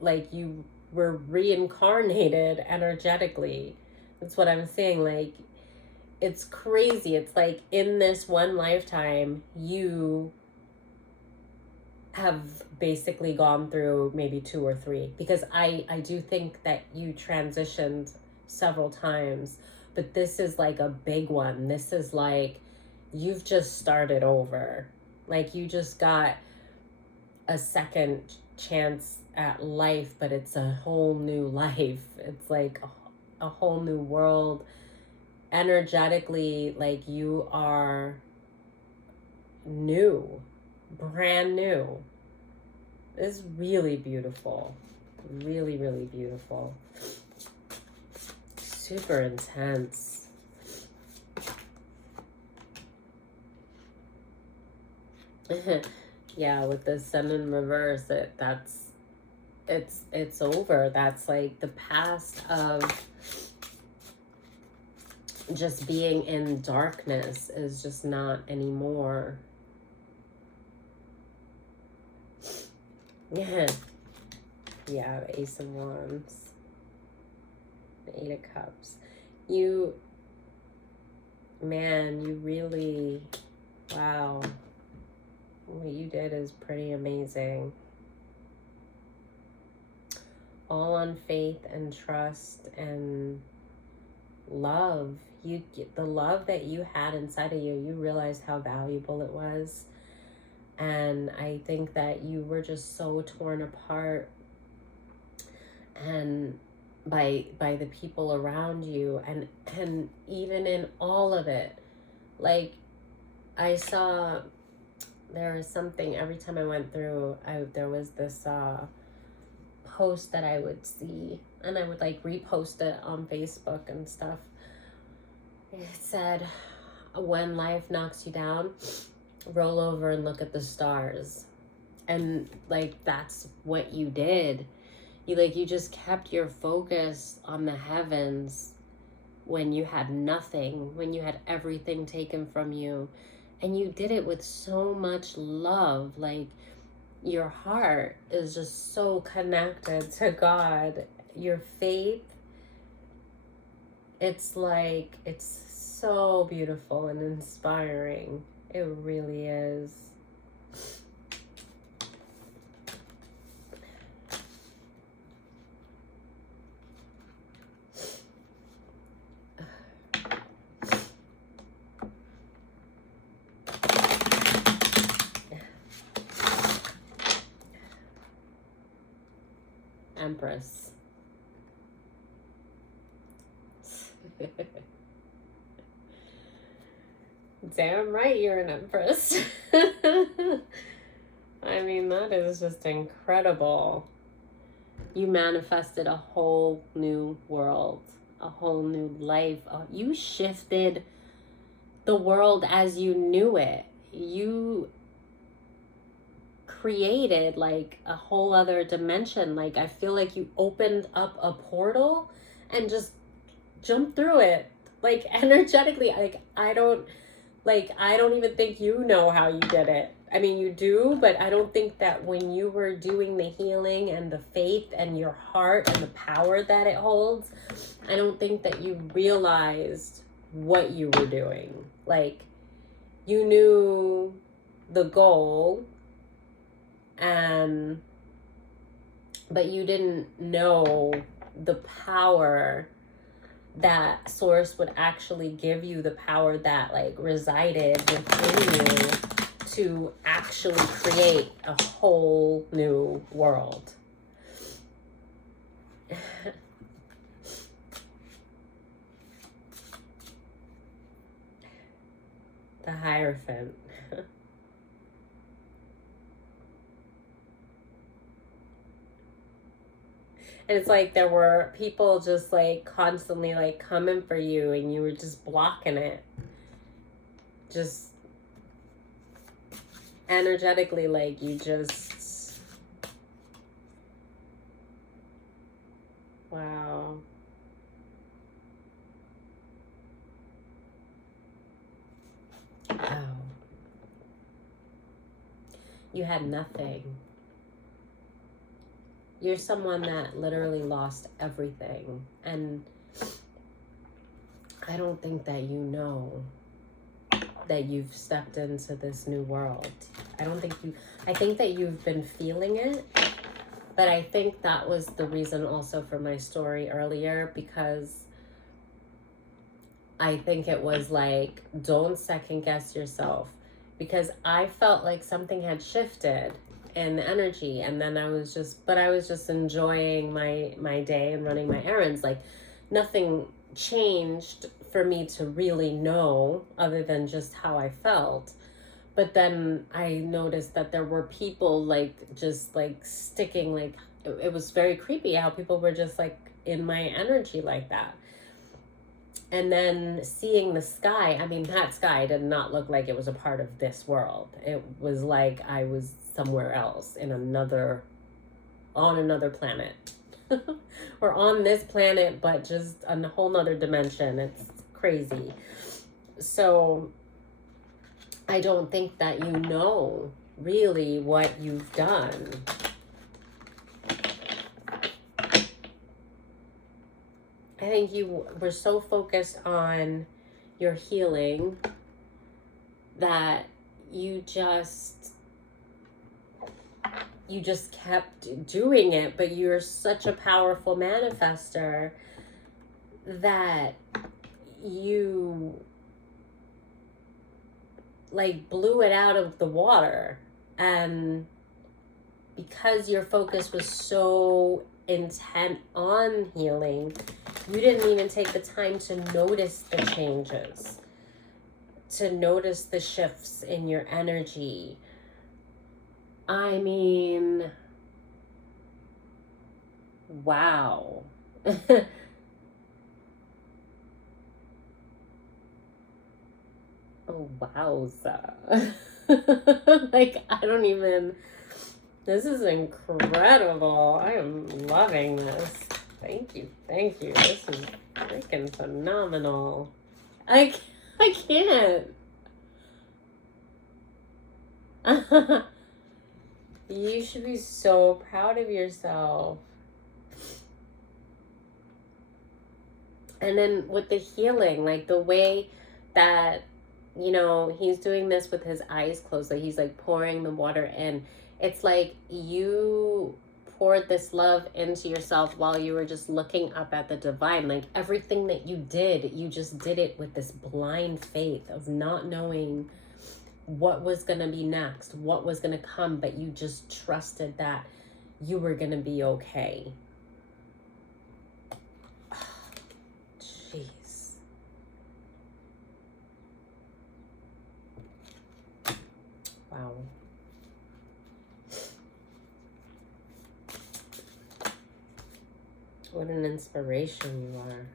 like you were reincarnated energetically. That's what I'm saying. Like, it's crazy. It's like in this one lifetime, you have basically gone through maybe 2 or 3, because I do think that you transitioned several times, but this is like a big one. This is like, you've just started over. Like, you just got a second chance at life, but it's a whole new life. It's like a whole new world. Energetically, like, you are new, brand new. It's really beautiful. Really, really beautiful. Super intense. Yeah, with the sun in reverse, it's over. That's like the past of just being in darkness is just not anymore. Yeah. Yeah, the Ace of Wands. The 8 of Cups. You, man, you really, wow. What you did is pretty amazing. All on faith and trust and love. You get the love that you had inside of you. You realized how valuable it was. And I think that you were just so torn apart and by the people around you, and even in all of it, like, I saw there was something every time I went through, there was this post that I would see, and I would like repost it on Facebook and stuff. It said, when life knocks you down, roll over and look at the stars. And like, that's what you did. You just kept your focus on the heavens when you had nothing, when you had everything taken from you. And you did it with so much love. Like, your heart is just so connected to God. Your faith, it's like, it's so beautiful and inspiring. It really is. Empress. Damn right you're an empress. I mean, that is just incredible. You manifested a whole new world, a whole new life. You shifted the world as you knew it. You created like a whole other dimension. Like, I feel like you opened up a portal and just jumped through it. Like, energetically, I don't even think you know how you did it. I mean, you do, but I don't think that when you were doing the healing and the faith and your heart and the power that it holds, I don't think that you realized what you were doing. Like, you knew the goal, but you didn't know the power that source would actually give you the power that like resided within you to actually create a whole new world. The Hierophant. And it's like there were people just like constantly like coming for you and you were just blocking it. Just energetically, like you just... Wow. Wow. You had nothing. You're someone that literally lost everything. And I don't think that you know that you've stepped into this new world. I think that you've been feeling it, but I think that was the reason also for my story earlier, because I think it was like, don't second guess yourself, because I felt like something had shifted in the energy, and then I was just enjoying my day and running my errands. Like nothing changed for me to really know other than just how I felt. But then I noticed that there were people like just like sticking, like it was very creepy how people were just like in my energy like that. And then seeing the sky, I mean, that sky did not look like it was a part of this world. It was like I was somewhere else on another planet. Or on this planet, but just a whole nother dimension. It's crazy. So I don't think that you know really what you've done. I think you were so focused on your healing that you just kept doing it, but you're such a powerful manifester that you like blew it out of the water. And because your focus was so intent on healing, you didn't even take the time to notice the changes, to notice the shifts in your energy. I mean, wow. Oh, wowza. Like, I don't even... This is incredible. I am loving this. Thank you. This is freaking phenomenal. I can't. You should be so proud of yourself. And then with the healing, like the way that, you know, he's doing this with his eyes closed, like he's like pouring the water in. It's like you poured this love into yourself while you were just looking up at the divine. Like everything that you did, you just did it with this blind faith of not knowing what was going to be next, what was going to come, but you just trusted that you were going to be okay. Jeez. Wow. What an inspiration you are.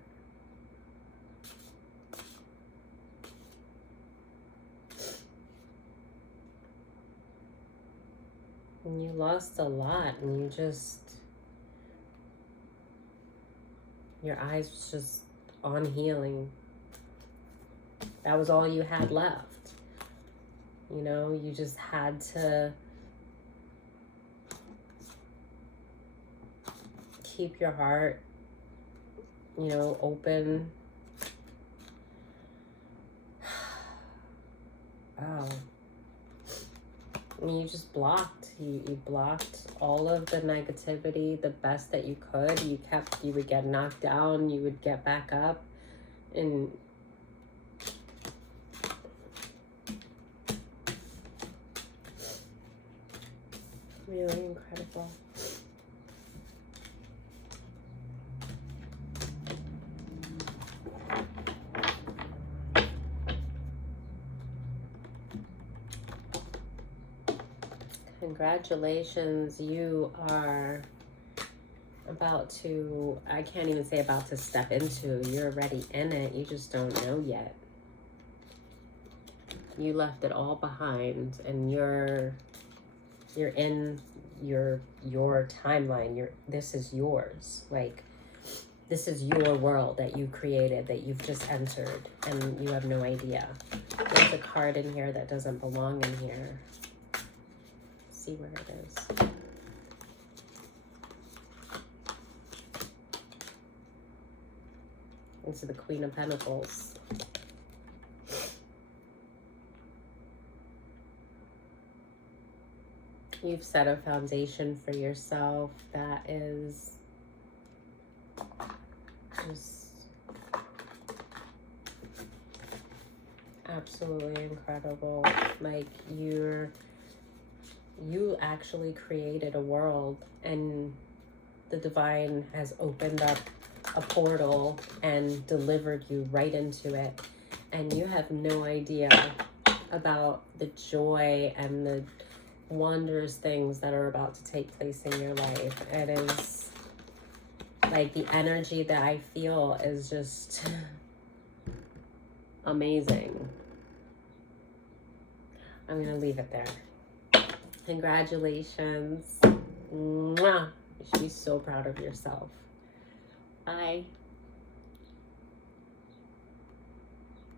And you lost a lot, and you just... Your eyes was just on healing. That was all you had left. You know, you just had to keep your heart, you know, open. Wow. And you just blocked. You blocked all of the negativity the best that you could. You would get knocked down, you would get back up. And really incredible. Congratulations, you are about to, I can't even say about to step into, you're already in it, you just don't know yet. You left it all behind and you're in your timeline. This is yours. Like, this is your world that you created, that you've just entered, and you have no idea. There's a card in here that doesn't belong in here. See where it is. It's the Queen of Pentacles. You've set a foundation for yourself that is just absolutely incredible. Like, you actually created a world, and the divine has opened up a portal and delivered you right into it, and you have no idea about the joy and the wondrous things that are about to take place in your life. It is like, the energy that I feel is just amazing. I'm gonna leave it there. Congratulations. Mwah. You should be so proud of yourself. Bye.